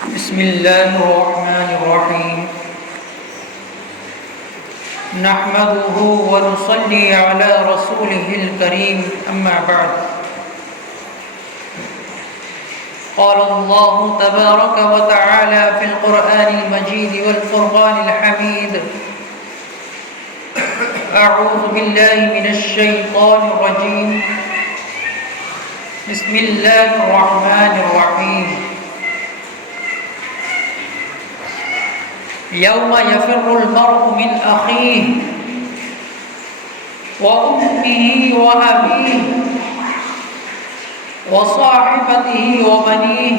بسم الله الرحمن الرحيم نحمده ونصلي على رسوله الكريم أما بعد قال الله تبارك وتعالى في القرآن المجيد والفرقان الحميد أعوذ بالله من الشيطان الرجيم بسم الله الرحمن الرحيم يوم يفر المرء من أخيه وأمه وأبيه وصاحبته وبنيه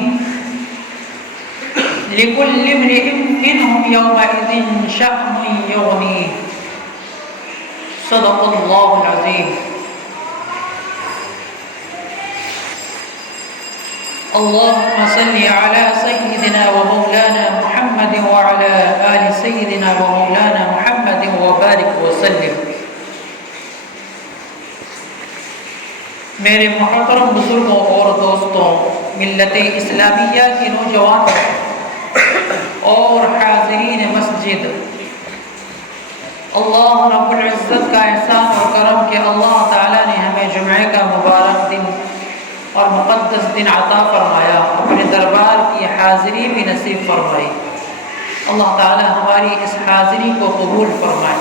لكل امرئ منهم يومئذ شأن يغنيه صدق الله العظيم اللهم صل على سيدنا ومولانا محمد وعلى آل سيدنا ومولانا محمد وبارك وسلم. میرے محترم بزرگوں اور دوستوں، ملت اسلامیہ کے نوجوانوں اور حاضرین مسجد، اللہ رب العزت کا احسان اور کرم کہ اللہ تعالیٰ نے ہمیں جمعہ کا مبارک دن اور مقدس دن عطا فرمایا، اپنے دربار کی حاضری بھی نصیب فرمائی. اللہ تعالی ہماری اس حاضری کو قبول فرمائے.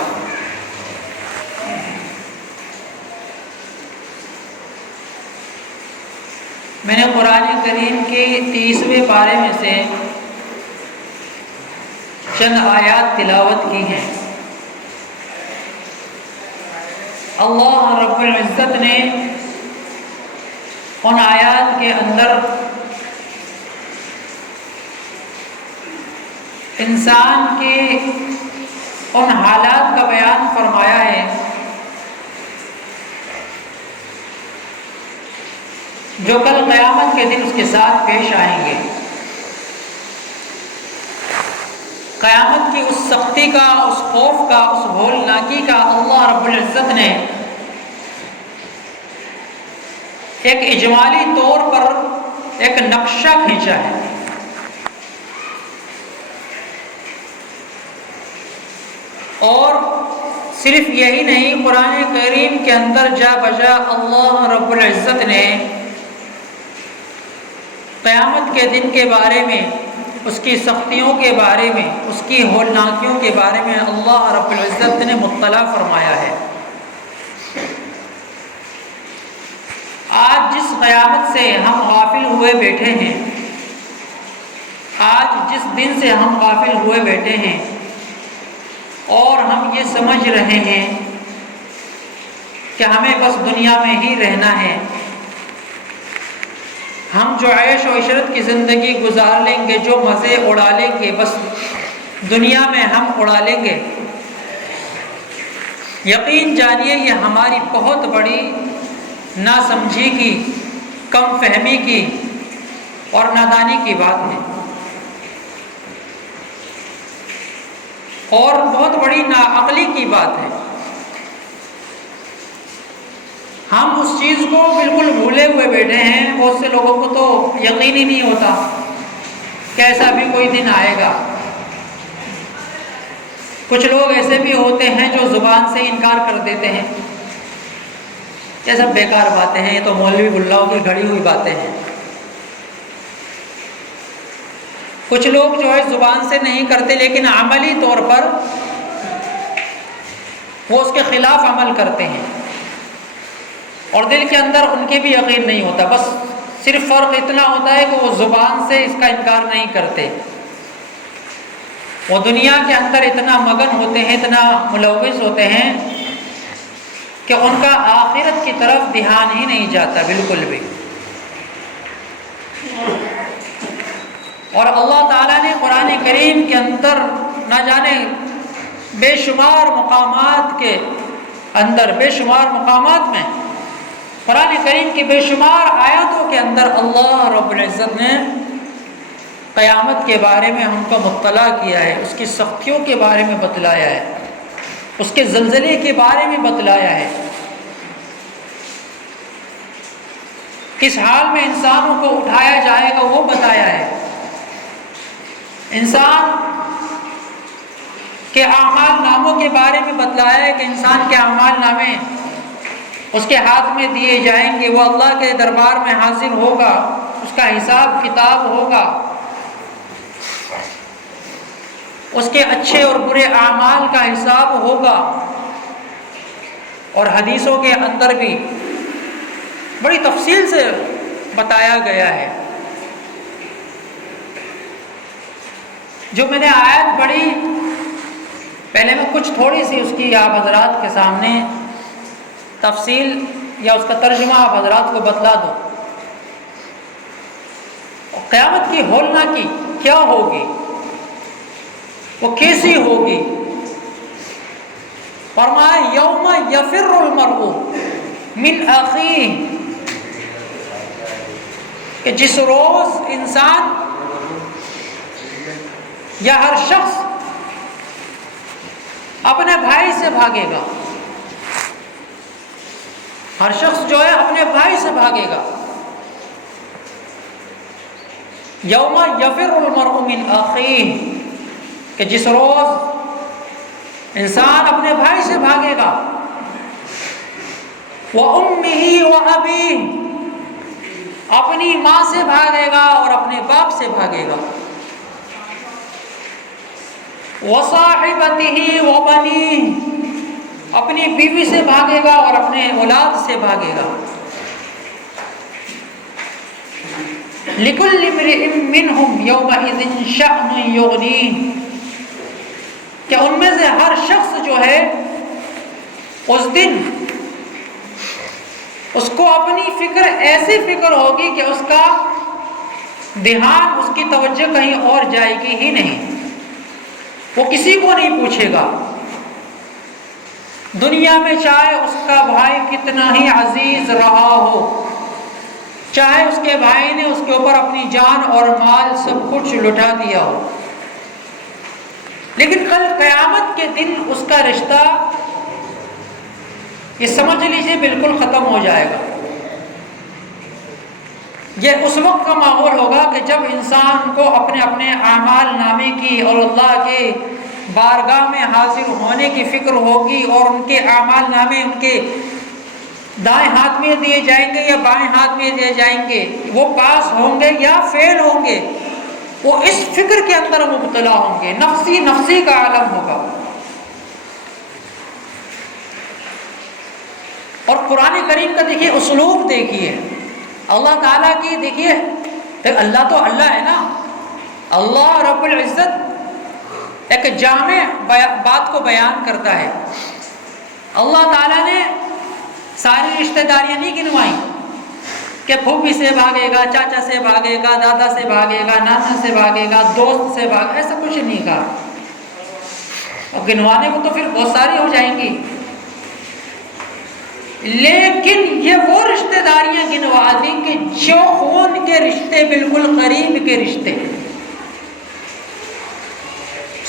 میں نے قرآن کریم کے 30ویں پارے میں سے چند آیات تلاوت کی ہیں. اللہ رب العزت نے ان آیات کے اندر انسان کے ان حالات کا بیان فرمایا ہے جو کل قیامت کے دن اس کے ساتھ پیش آئیں گے. قیامت کی اس سختی کا، اس خوف کا، اس ہولناکی کا اللہ رب العزت نے ایک اجمالی طور پر ایک نقشہ کھینچا ہے. اور صرف یہی نہیں، قرآن کریم کے اندر جا بجا اللہ رب العزت نے قیامت کے دن کے بارے میں، اس کی سختیوں کے بارے میں، اس کی ہولناکیوں کے بارے میں اللہ رب العزت نے مطلع فرمایا ہے. آج جس قیامت سے ہم غافل ہوئے بیٹھے ہیں، آج جس دن سے ہم غافل ہوئے بیٹھے ہیں اور ہم یہ سمجھ رہے ہیں کہ ہمیں بس دنیا میں ہی رہنا ہے، ہم جو عیش و عشرت کی زندگی گزار لیں گے، جو مزے اڑا لیں گے، بس دنیا میں ہم اڑا لیں گے. یقین جانیے یہ ہماری بہت بڑی ناسمجھی کی، کم فہمی کی اور نادانی کی بات ہے، اور بہت بڑی ناعقلی کی بات ہے. ہم اس چیز کو بالکل بھولے ہوئے بیٹھے ہیں. بہت سے لوگوں کو تو یقین ہی نہیں ہوتا کہ ایسا بھی کوئی دن آئے گا. کچھ لوگ ایسے بھی ہوتے ہیں جو زبان سے انکار کر دیتے ہیں، یہ سب بیکار باتیں ہیں، یہ تو مولوی بلاؤں کی گھڑی ہوئی باتیں ہیں. کچھ لوگ جو ہے زبان سے نہیں کرتے لیکن عملی طور پر وہ اس کے خلاف عمل کرتے ہیں، اور دل کے اندر ان کے بھی یقین نہیں ہوتا. بس صرف فرق اتنا ہوتا ہے کہ وہ زبان سے اس کا انکار نہیں کرتے، وہ دنیا کے اندر اتنا مگن ہوتے ہیں، اتنا ملوث ہوتے ہیں کہ ان کا آخرت کی طرف دھیان ہی نہیں جاتا بالکل بھی. اور اللہ تعالیٰ نے قرآن کریم کے اندر نہ جانے بے شمار مقامات کے اندر، بے شمار مقامات میں، قرآن کریم کی بے شمار آیاتوں کے اندر اللہ رب العزت نے قیامت کے بارے میں ہم کو مطلع کیا ہے، اس کی سختیوں کے بارے میں بتلایا ہے، اس کے زلزلے کے بارے میں بتلایا ہے. کس حال میں انسانوں کو اٹھایا جائے گا وہ بتایا ہے. انسان کے اعمال ناموں کے بارے میں بتلایا ہے کہ انسان کے اعمال نامے اس کے ہاتھ میں دیے جائیں گے، وہ اللہ کے دربار میں حاضر ہوگا، اس کا حساب کتاب ہوگا، اس کے اچھے اور برے اعمال کا حساب ہوگا۔ اور حدیثوں کے اندر بھی بڑی تفصیل سے بتایا گیا ہے۔ جو میں نے آیت پڑھی، پہلے میں کچھ تھوڑی سی اس کی آپ حضرات کے سامنے تفصیل یا اس کا ترجمہ آپ حضرات کو بتلا دو۔ قیامت کی ہولناکی کیا ہوگی، وہ کیسی ہوگی؟ فرمایا یوم یفر المرء من اخیہ، کہ جس روز انسان یا ہر شخص اپنے بھائی سے بھاگے گا، ہر شخص جو ہے اپنے بھائی سے بھاگے گا۔ یوم یفر المرء من اخیہ، کہ جس روز انسان اپنے بھائی سے بھاگے گا، وَأُمِّهِ وَأَبِيهِ، اپنی ماں سے بھاگے گا اور اپنے باپ سے بھاگے گا، وَصَاحِبَتِهِ وَبَنِيهِ، اپنی بیوی سے بھاگے گا اور اپنے اولاد سے بھاگے گا۔ لِكُلِّ امْرِئٍ مِّنْهُمْ يَوْمَئِذٍ شَأْنٌ يُغْنِيهِ، کہ ان میں سے ہر شخص جو ہے اس دن اس کو اپنی فکر ایسی فکر ہوگی کہ اس کا دھیان، اس کی توجہ کہیں اور جائے گی ہی نہیں، وہ کسی کو نہیں پوچھے گا۔ دنیا میں چاہے اس کا بھائی کتنا ہی عزیز رہا ہو، چاہے اس کے بھائی نے اس کے اوپر اپنی جان اور مال سب کچھ لٹا دیا ہو، لیکن کل قیامت کے دن اس کا رشتہ، یہ سمجھ لیجیے، بالکل ختم ہو جائے گا۔ یہ اس وقت کا ماحول ہوگا کہ جب انسان کو اپنے اپنے اعمال نامے کی اور اللہ کے بارگاہ میں حاضر ہونے کی فکر ہوگی، اور ان کے اعمال نامے ان کے دائیں ہاتھ میں دیے جائیں گے یا بائیں ہاتھ میں دیے جائیں گے، وہ پاس ہوں گے یا فیل ہوں گے، وہ اس فکر کے اندر مبتلا ہوں گے، نفسی نفسی کا عالم ہوگا۔ اور قرآن کریم کا دیکھیے اسلوب، دیکھیے اللہ تعالیٰ کی، دیکھیے اللہ تو اللہ ہے نا، اللہ رب العزت ایک جامع بات کو بیان کرتا ہے۔ اللہ تعالیٰ نے ساری رشتہ داریاں نہیں گنوائیں کہ پھوپھی سے بھاگے گا، چاچا سے بھاگے گا، دادا سے بھاگے گا، نانا سے بھاگے گا، دوست سے بھاگے گا، ایسا کچھ نہیں کہا۔ اور گنوانے کو تو پھر بہت ساری ہو جائیں گی، لیکن یہ وہ رشتہ داریاں گنوا دیں کہ جو خون کے رشتے، بالکل قریب کے رشتے،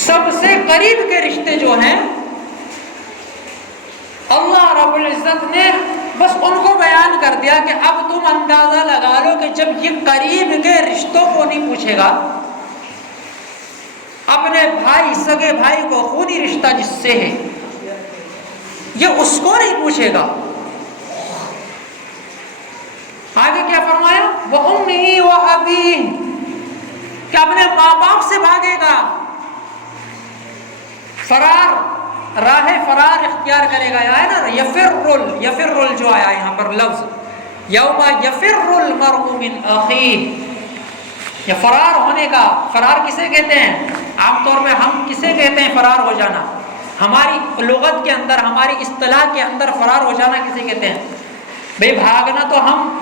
سب سے قریب کے رشتے جو ہیں، اللہ رب العزت نے بس ان کو بیان کر دیا کہ اب تم اندازہ لگا لو کہ جب یہ قریب کے رشتوں کو نہیں پوچھے گا، اپنے بھائی، سگے بھائی کو، خونی رشتہ جس سے ہے، یہ اس کو نہیں پوچھے گا۔ آگے کیا فرمایا؟ وَأُمِّهِ وَأَبِيهِ، کہ اپنے ماں باپ سے بھاگے گا، فرار، راہ فرار اختیار کرے گا۔ آیا نا یفر جو آیا یہاں پر لفظ، یوم یفر المرء من اخیہ، یہ فرار ہونے کا، فرار کسے کہتے ہیں؟ عام طور میں ہم کسے کہتے ہیں فرار ہو جانا؟ ہماری لغت کے اندر، ہماری اصطلاح کے اندر فرار ہو جانا کسے کہتے ہیں؟ بھئی بھاگنا تو ہم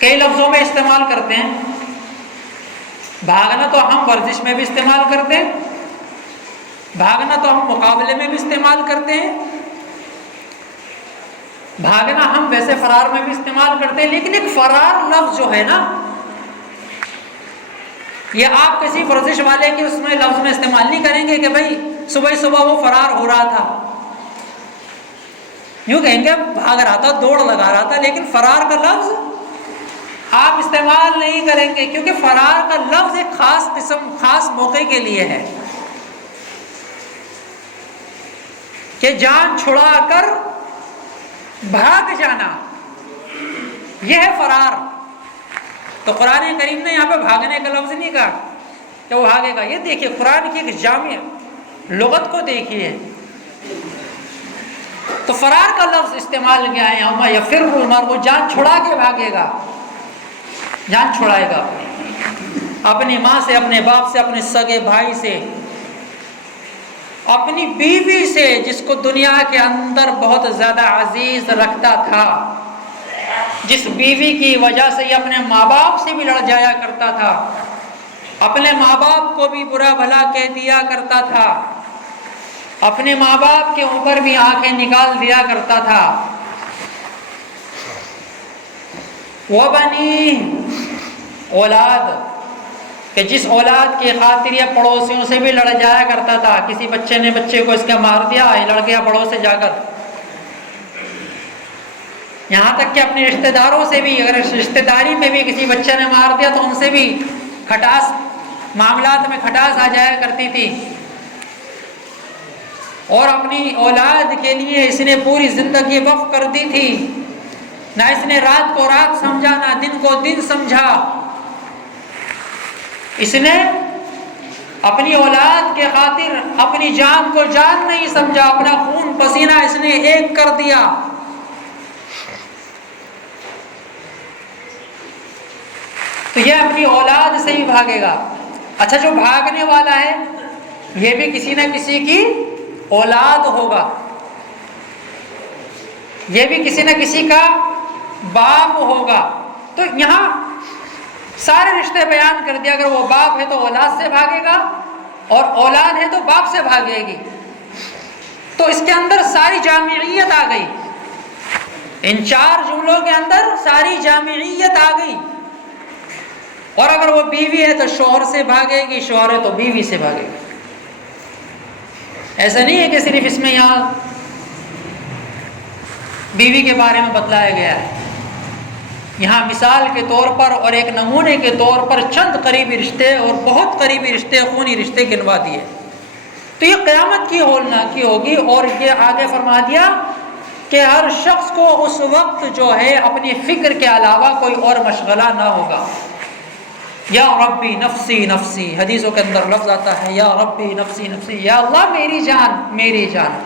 کئی لفظوں میں استعمال کرتے ہیں، بھاگنا تو ہم ورزش میں بھی استعمال کرتے ہیں، بھاگنا تو ہم مقابلے میں بھی استعمال کرتے ہیں، بھاگنا ہم ویسے فرار میں بھی استعمال کرتے ہیں، لیکن ایک فرار لفظ جو ہے نا، یہ آپ کسی ورزش والے کے اس میں لفظ میں استعمال نہیں کریں گے کہ بھائی صبح صبح وہ فرار ہو رہا تھا، یوں کہیں گے بھاگ رہا تھا، دوڑ لگا رہا تھا، لیکن فرار کا لفظ آپ استعمال نہیں کریں گے، کیونکہ فرار کا لفظ ایک خاص قسم، خاص موقع کے لیے ہے کہ جان چھڑا کر بھاگ جانا، یہ ہے فرار۔ تو قرآن کریم نے یہاں پہ بھاگنے کا لفظ نہیں کہا کہ وہ بھاگے گا۔ یہ دیکھیے قرآن کی ایک جامع لغت کو دیکھیے، تو فرار کا لفظ استعمال کیا ہے یہاں، یفر المرء، وہ جان چھڑا کے بھاگے گا، جان چھڑائے گا اپنی ماں سے، اپنے باپ سے، اپنے سگے بھائی سے، اپنی بیوی سے جس کو دنیا کے اندر بہت زیادہ عزیز رکھتا تھا، جس بیوی کی وجہ سے یہ اپنے ماں باپ سے بھی لڑ جایا کرتا تھا، اپنے ماں باپ کو بھی برا بھلا کہہ دیا کرتا تھا، اپنے ماں باپ کے اوپر بھی آنکھیں نکال دیا کرتا تھا۔ وَبَنِيهِ، اولاد، کہ جس اولاد کی خاطر یہ پڑوسیوں سے بھی لڑ جایا کرتا تھا، کسی بچے نے بچے کو اس کا مار دیا، یہ لڑ گیا پڑوس سے جا کر، یہاں تک کہ اپنے رشتہ داروں سے بھی، اگر رشتہ داری میں بھی کسی بچے نے مار دیا تو ان سے بھی کھٹاس، معاملات میں کھٹاس آ جایا کرتی تھی۔ اور اپنی اولاد کے لیے اس نے پوری زندگی وقف کر دی تھی، نہ اس نے رات کو رات سمجھا، نہ دن کو دن سمجھا، اس نے اپنی اولاد کے خاطر اپنی جان کو جان نہیں سمجھا، اپنا خون پسینہ اس نے ایک کر دیا۔ تو یہ اپنی اولاد سے ہی بھاگے گا۔ اچھا، جو بھاگنے والا ہے یہ بھی کسی نہ کسی کی اولاد ہوگا، یہ بھی کسی نہ کسی کا باپ ہوگا۔ تو یہاں سارے رشتے بیان کر دیا، اگر وہ باپ ہے تو اولاد سے بھاگے گا، اور اولاد ہے تو باپ سے بھاگے گی۔ تو اس کے اندر ساری جامعیت آ گئی، ان چار جملوں کے اندر ساری جامعیت آ گئی۔ اور اگر وہ بیوی ہے تو شوہر سے بھاگے گی، شوہر ہے تو بیوی سے بھاگے گی۔ ایسا نہیں ہے کہ صرف اس میں یہاں بیوی کے بارے میں بتلایا گیا ہے، یہاں مثال کے طور پر اور ایک نمونے کے طور پر چند قریبی رشتے اور بہت قریبی رشتے، خونی رشتے گنوا دیے۔ تو یہ قیامت کی ہولناکی ہوگی، اور یہ آگے فرما دیا کہ ہر شخص کو اس وقت جو ہے اپنی فکر کے علاوہ کوئی اور مشغلہ نہ ہوگا۔ یا ربی نفسی نفسی، حدیثوں کے اندر لفظ آتا ہے یا ربی نفسی نفسی، یا اللہ میری جان میری جان،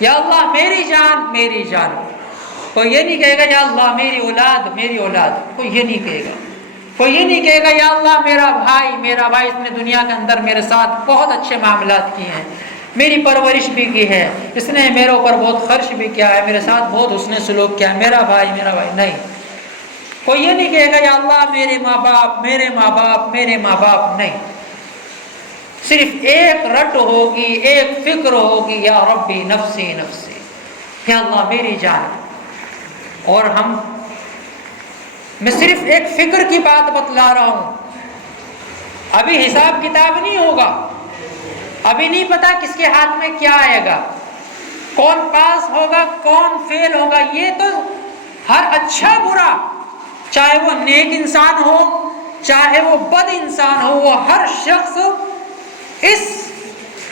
یا اللہ میری جان میری جان۔ کوئی یہ نہیں کہے گا یا اللہ میری اولاد میری اولاد، کوئی یہ نہیں کہے گا، کوئی یہ نہیں کہے گا یا اللہ میرا بھائی اس نے دنیا کے اندر میرے ساتھ بہت اچھے معاملات کیے ہیں، میری پرورش بھی کی ہے، اس نے میرے اوپر بہت خرچ بھی کیا ہے، میرے ساتھ بہت حسن سلوک کیا ہے، میرا بھائی نہیں۔ کوئی یہ نہیں کہے گا یا اللہ میرے ماں باپ میرے ماں باپ میرے ماں باپ، نہیں، صرف ایک رٹ ہوگی، ایک فکر ہوگی، یا ربی نفسی نفسی، یا اللہ میری جان۔ اور میں صرف ایک فکر کی بات بتلا رہا ہوں، ابھی حساب کتاب نہیں ہوگا، ابھی نہیں پتا کس کے ہاتھ میں کیا آئے گا، کون پاس ہوگا کون فیل ہوگا۔ یہ تو ہر اچھا برا، چاہے وہ نیک انسان ہو چاہے وہ بد انسان ہو، وہ ہر شخص اس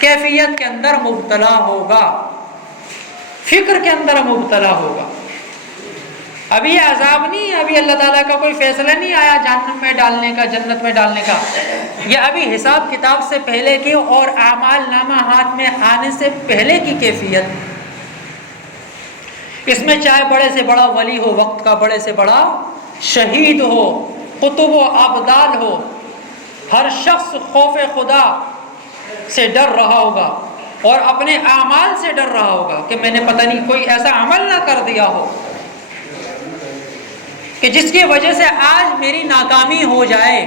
کیفیت کے اندر مبتلا ہوگا، فکر کے اندر مبتلا ہوگا۔ ابھی یہ عذاب نہیں ہے، ابھی اللہ تعالیٰ کا کوئی فیصلہ نہیں آیا جہنم میں ڈالنے کا جنت میں ڈالنے کا، یہ ابھی حساب کتاب سے پہلے کی اور اعمال نامہ ہاتھ میں آنے سے پہلے کی کیفیت۔ اس میں چاہے بڑے سے بڑا ولی ہو وقت کا، بڑے سے بڑا شہید ہو، قطب و ابدال ہو، ہر شخص خوف خدا سے ڈر رہا ہوگا اور اپنے اعمال سے ڈر رہا ہوگا کہ میں نے پتہ نہیں کوئی ایسا عمل نہ کر دیا ہو کہ جس کی وجہ سے آج میری ناکامی ہو جائے،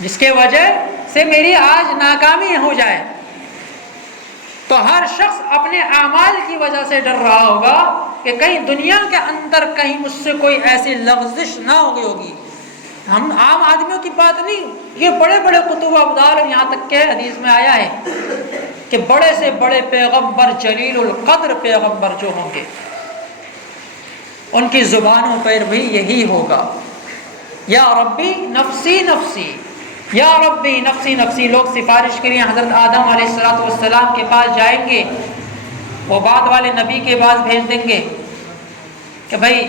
جس کے وجہ سے میری آج ناکامی ہو جائے۔ تو ہر شخص اپنے اعمال کی وجہ سے ڈر رہا ہوگا کہ کہیں دنیا کے اندر کہیں مجھ سے کوئی ایسی لغزش نہ ہو گئی ہوگی۔ ہم عام آدمیوں کی بات نہیں، یہ بڑے بڑے قطب ابدال، یہاں تک کہ حدیث میں آیا ہے کہ بڑے سے بڑے پیغمبر، جلیل القدر پیغمبر جو ہوں گے، ان کی زبانوں پر بھی یہی ہوگا، یا ربی نفسی نفسی، یا ربی نفسی نفسی۔ لوگ سفارش کے لیے حضرت آدم علیہ السلام کے پاس جائیں گے، وہ بعد والے نبی کے پاس بھیج دیں گے کہ بھائی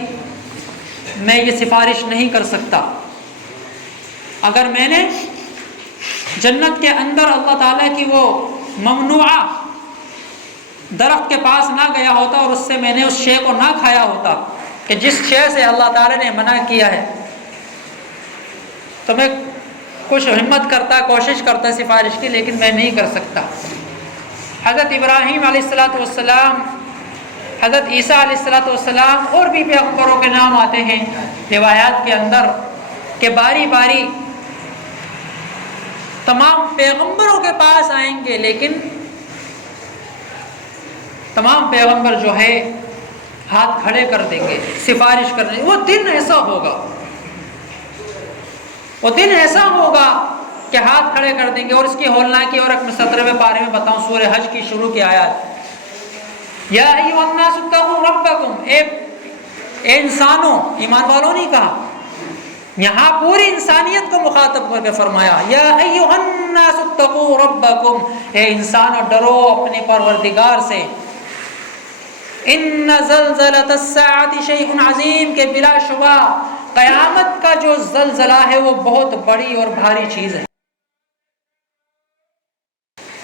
میں یہ سفارش نہیں کر سکتا، اگر میں نے جنت کے اندر اللہ تعالیٰ کی وہ ممنوعہ درخت کے پاس نہ گیا ہوتا اور اس سے میں نے اس شے کو نہ کھایا ہوتا کہ جس شے سے اللہ تعالیٰ نے منع کیا ہے، تو میں کچھ ہمت کرتا، کوشش کرتا سفارش کی، لیکن میں نہیں کر سکتا۔ حضرت ابراہیم علیہ السلام، حضرت عیسیٰ علیہ السلام اور بھی پیغمبروں کے نام آتے ہیں روایات کے اندر کہ باری باری تمام پیغمبروں کے پاس آئیں گے، لیکن تمام پیغمبر جو ہے ہاتھ کھڑے کر دیں گے، سفارش کرنے گے۔ وہ دن ایسا ہوگا، وہ دن ایسا ہوگا کہ ہاتھ کھڑے کر دیں گے۔ اور اس کی ہولناکی اور 17ویں پارے میں بتاؤں، سورہ حج کی شروع کی آیات، یا ایھا الناس اتقوا ربکم، اے انسانوں، ایمان والوں نہیں کہا، یہاں پوری انسانیت کو مخاطب کر کے فرمایا، یا ایھا الناس اتقوا ربکم، اے انسانوں ڈرو اپنے پروردگار سے، ان زلزلۃ الساعۃ شیء عظیم، کہ بلا شبہ قیامت کا جو زلزلہ ہے وہ بہت بڑی اور بھاری چیز ہے۔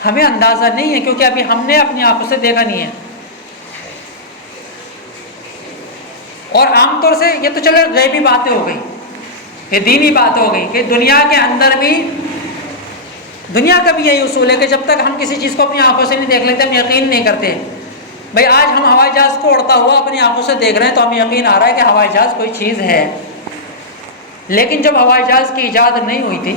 ہمیں اندازہ نہیں ہے کیونکہ ابھی ہم نے اپنی آنکھوں سے دیکھا نہیں ہے، اور عام طور سے یہ تو چلو غیبی باتیں ہو گئی، یہ دینی بات ہو گئی کہ دنیا کے اندر بھی، دنیا کا بھی یہی اصول ہے کہ جب تک ہم کسی چیز کو اپنی آنکھوں سے نہیں دیکھ لیتے ہم یقین نہیں کرتے۔ بھائی آج ہم ہوائی جہاز کو اڑتا ہوا اپنی آنکھوں سے دیکھ رہے ہیں تو ہمیں یقین آ رہا ہے کہ ہوائی جہاز کوئی چیز ہے، لیکن جب ہوائی جہاز کی ایجاد نہیں ہوئی تھی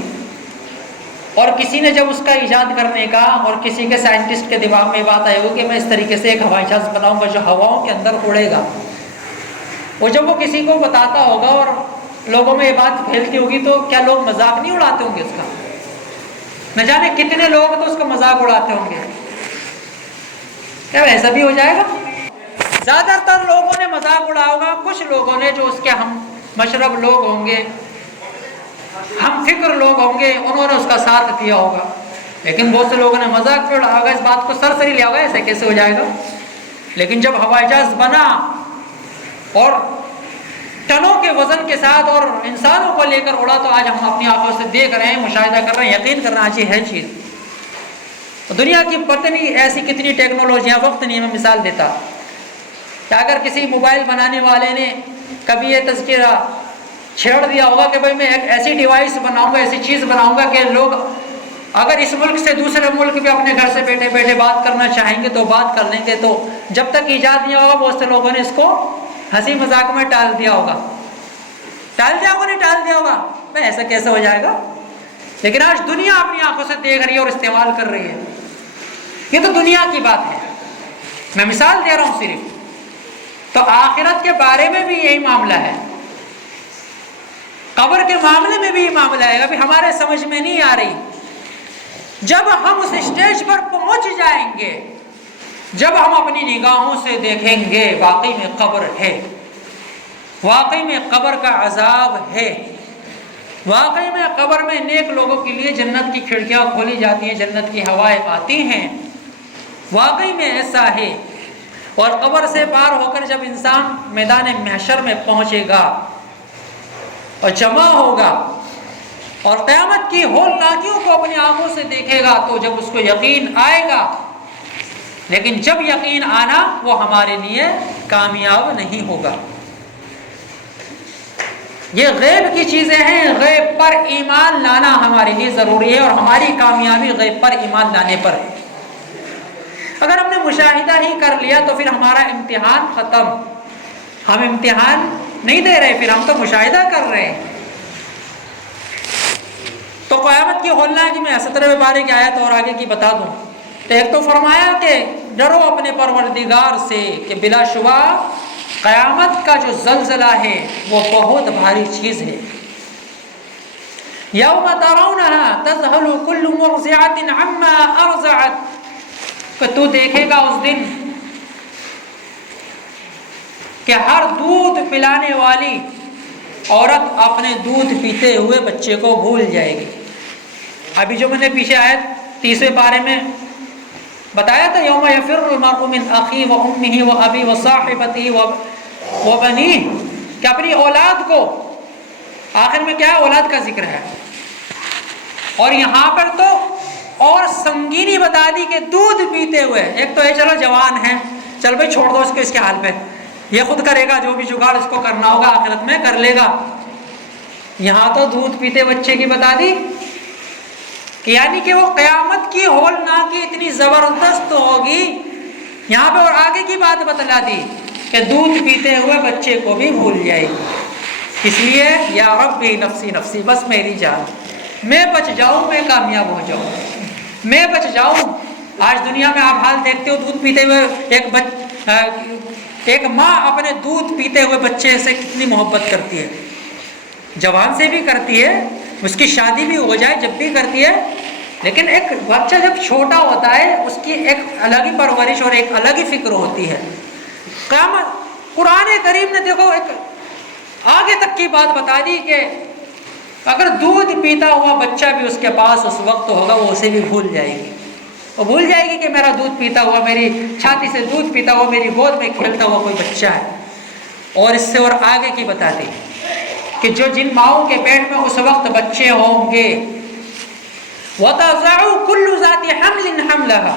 اور کسی نے جب اس کا ایجاد کرنے کا، اور کسی کے سائنٹسٹ کے دماغ میں بات آئی ہو کہ میں اس طریقے سے ایک ہوائی جہاز بناؤں گا جو ہواؤں کے اندر اڑے گا، وہ جب وہ کسی کو بتاتا ہوگا اور لوگوں میں یہ بات پھیلتی ہوگی تو کیا لوگ مذاق نہیں اڑاتے ہوں گے اس کا؟ نہ جانے کتنے لوگ تو اس کا مذاق اڑاتے ہوں گے۔ کیا ایسا بھی ہو جائے گا؟ زیادہ تر لوگوں نے مذاق اڑایا ہوگا، کچھ لوگوں نے جو اس کے ہم مشرب لوگ ہوں گے، ہم فکر لوگ ہوں گے، انہوں نے اس کا ساتھ دیا ہوگا، لیکن بہت سے لوگوں نے مذاق اڑایا ہوگا، اس بات کو سرسری لیا ہوگا ایسے کیسے ہو جائے گا۔ لیکن جب ہوائی جہاز بنا اور ٹنوں کے وزن کے ساتھ اور انسانوں کو لے کر اڑا تو آج ہم اپنی آنکھوں سے دیکھ رہے ہیں، مشاہدہ کر رہے ہیں، یقین کر رہے ہیں آج یہ ہے چیز۔ دنیا کی پتہ نہیں ایسی کتنی ٹیکنالوجیاں، وقت نہیں میں مثال دیتا کہ اگر کسی موبائل بنانے والے نے کبھی یہ تذکرہ چھیڑ دیا ہوگا کہ بھائی میں ایک ایسی ڈیوائس بناؤں گا، ایسی چیز بناؤں گا کہ لوگ اگر اس ملک سے دوسرے ملک میں اپنے گھر سے بیٹھے بیٹھے بات کرنا چاہیں گے تو بات کر لیں گے، تو جب تک ایجاد نہیں ہوگا بہت سے لوگوں نے اس کو ہنسی مذاق میں ٹال دیا ہوگا، نہیں ٹال دیا ہوگا، میں ایسا کیسے ہو جائے گا؟ لیکن آج دنیا اپنی آنکھوں سے دیکھ رہی ہے اور استعمال کر رہی ہے۔ یہ تو دنیا کی بات ہے، میں مثال دے رہا ہوں صرف۔ تو آخرت کے بارے میں بھی یہی معاملہ ہے، قبر کے معاملے میں بھی یہ معاملہ ہے، ابھی ہمارے سمجھ میں نہیں آ رہی۔ جب ہم اس اسٹیج پر پہنچ جائیں گے، جب ہم اپنی نگاہوں سے دیکھیں گے واقعی میں قبر ہے، واقعی میں قبر کا عذاب ہے، واقعی میں قبر میں نیک لوگوں کے لیے جنت کی کھڑکیاں کھولی جاتی ہیں، جنت کی ہوائیں آتی ہیں، واقعی میں ایسا ہے۔ اور قبر سے پار ہو کر جب انسان میدان محشر میں پہنچے گا اور جمع ہوگا اور قیامت کی ہولناکیوں کو اپنی آنکھوں سے دیکھے گا تو جب اس کو یقین آئے گا، لیکن جب یقین آنا وہ ہمارے لیے کامیاب نہیں ہوگا۔ یہ غیب کی چیزیں ہیں، غیب پر ایمان لانا ہمارے لیے ضروری ہے، اور ہماری کامیابی غیب پر ایمان لانے پر ہے۔ اگر ہم نے مشاہدہ ہی کر لیا تو پھر ہمارا امتحان ختم، ہم امتحان نہیں دے رہے، پھر ہم تو مشاہدہ کر رہے ہیں۔ تو قیامت کی ہولناکی میں 17ویں پارے کی آیت اور آگے کی بتا دوں تو ایک تو فرمایا کہ ڈرو اپنے پروردگار سے کہ بلا شبہ قیامت کا جو زلزلہ ہے وہ بہت بھاری چیز ہے۔ یوم ترونها تذهل كل مرضعة عما ارضعت، کہ تو دیکھے گا اس دن کہ ہر دودھ پلانے والی عورت اپنے دودھ پیتے ہوئے بچے کو بھول جائے گی۔ ابھی جو میں نے پیچھے آیت 30ویں پارے میں بتایا تھا، یوم یفر المرء من اخیہ وامہ وابیہ وصاحبتہ وبنیہ، کہ اپنی اولاد کو، آخر میں کیا ہے؟ اولاد کا ذکر ہے، اور یہاں پر تو اور سنگینی بتا دی کہ دودھ پیتے ہوئے، ایک تو یہ چلو جوان ہے، چل بھائی چھوڑ دو اس کو اس کے حال پہ، یہ خود کرے گا، جو بھی جگاڑ اس کو کرنا ہوگا آخرت میں کر لے گا۔ یہاں تو دودھ پیتے بچے کی بتا دی کہ یعنی کہ وہ قیامت کی ہولناکی اتنی زبردست ہوگی، یہاں پہ اور آگے کی بات بتلا دی کہ دودھ پیتے ہوئے بچے کو بھی بھول جائے گی۔ اس لیے یا ربی نفسی نفسی، بس میری جان، میں بچ جاؤں، میں کامیاب ہو جاؤں، میں بچ جاؤں۔ آج دنیا میں آپ حال دیکھتے ہو، دودھ پیتے ہوئے ایک ماں اپنے دودھ پیتے ہوئے بچے سے کتنی محبت کرتی ہے، جوان سے بھی کرتی ہے، اس کی شادی بھی ہو جائے جب بھی کرتی ہے، لیکن ایک بچہ جب چھوٹا ہوتا ہے اس کی ایک الگ ہی پرورش اور ایک الگ ہی فکر ہوتی ہے۔ قیامت قرآن کریم نے دیکھو ایک آگے تک کی بات بتا دی کہ اگر دودھ پیتا ہوا بچہ بھی اس کے پاس اس وقت ہوگا، وہ اسے بھی بھول جائے گی، وہ بھول جائے گی کہ میرا دودھ پیتا ہوا، میری چھاتی سے دودھ پیتا ہوا، میری گود میں کھیلتا ہوا کوئی بچہ ہے۔ اور اس سے اور آگے کی بتا دی کہ جن ماؤں کے پیٹ میں اس وقت بچے ہوں گے، وَتَضَعُ كُلُّ ذَاتِ حَمْلٍ حَمْلَهَا،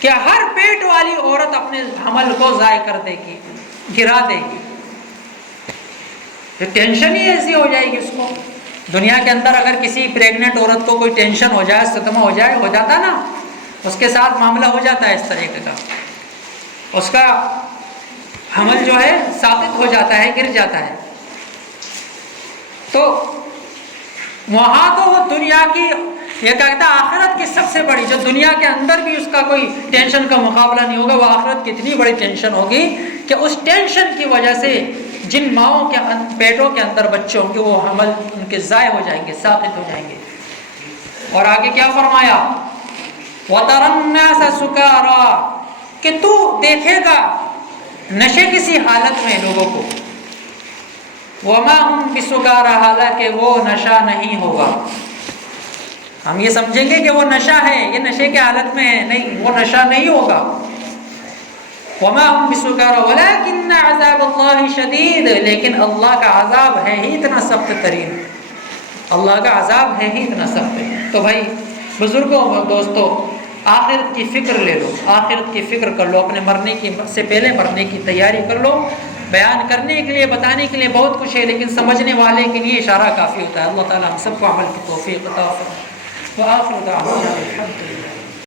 کہ ہر پیٹ والی عورت اپنے حمل کو ضائع کر دے گی، گرا دے گی۔ ٹینشن ہی ایسی ہو جائے گی اس کو۔ دنیا کے اندر اگر کسی پریگننٹ عورت کو کوئی ٹینشن ہو جائے، صدمہ ہو جائے، ہو جاتا نا، اس کے ساتھ معاملہ ہو جاتا ہے اس طریقے کا، اس کا حمل جو ہے ساقط ہو جاتا ہے، گر جاتا ہے۔ تو وہاں تو وہ دنیا کی، یہ کہتا ہے آخرت کی سب سے بڑی، جو دنیا کے اندر بھی اس کا کوئی ٹینشن کا مقابلہ نہیں ہوگا، وہ آخرت کی اتنی بڑی ٹینشن ہوگی کہ اس ٹینشن کی وجہ سے جن ماؤں کے پیٹوں کے اندر بچے ہوں گے وہ حمل ان کے ضائع ہو جائیں گے، ساقط ہو جائیں گے۔ اور آگے کیا فرمایا؟ وَتَرَى النَّاسَ سُكَارَىٰ، کہ تو دیکھے گا نشے کسی حالت میں لوگوں کو، وَمَا هُمْ بِسُكَارَىٰ، حالانکہ وہ نشہ نہیں ہوگا۔ ہم یہ سمجھیں گے کہ وہ نشہ ہے، یہ نشے کے حالت میں ہے، نہیں، وہ نشہ نہیں ہوگا۔ وَمَا هُمْ بِسُكَارَىٰ وَلَٰكِنَّ عَذَابَ اللَّهِ شَدِيدٌ، لیکن اللہ کا عذاب ہے ہی اتنا سخت ترین، اللہ کا عذاب ہے ہی اتنا سخت ہے۔ تو بھائی بزرگوں اور دوستوں، آخرت کی فکر لے لو، آخرت کی فکر کر لو، اپنے مرنے کی سے پہلے مرنے کی تیاری کر لو۔ بیان کرنے کے لیے، بتانے کے لیے بہت کچھ ہے، لیکن سمجھنے والے کے لیے اشارہ کافی ہوتا ہے۔ اللہ تعالیٰ ہم سب کو عمل کی توفیق عطا فرمائے۔ وآخر دعوانا الحمد للہ۔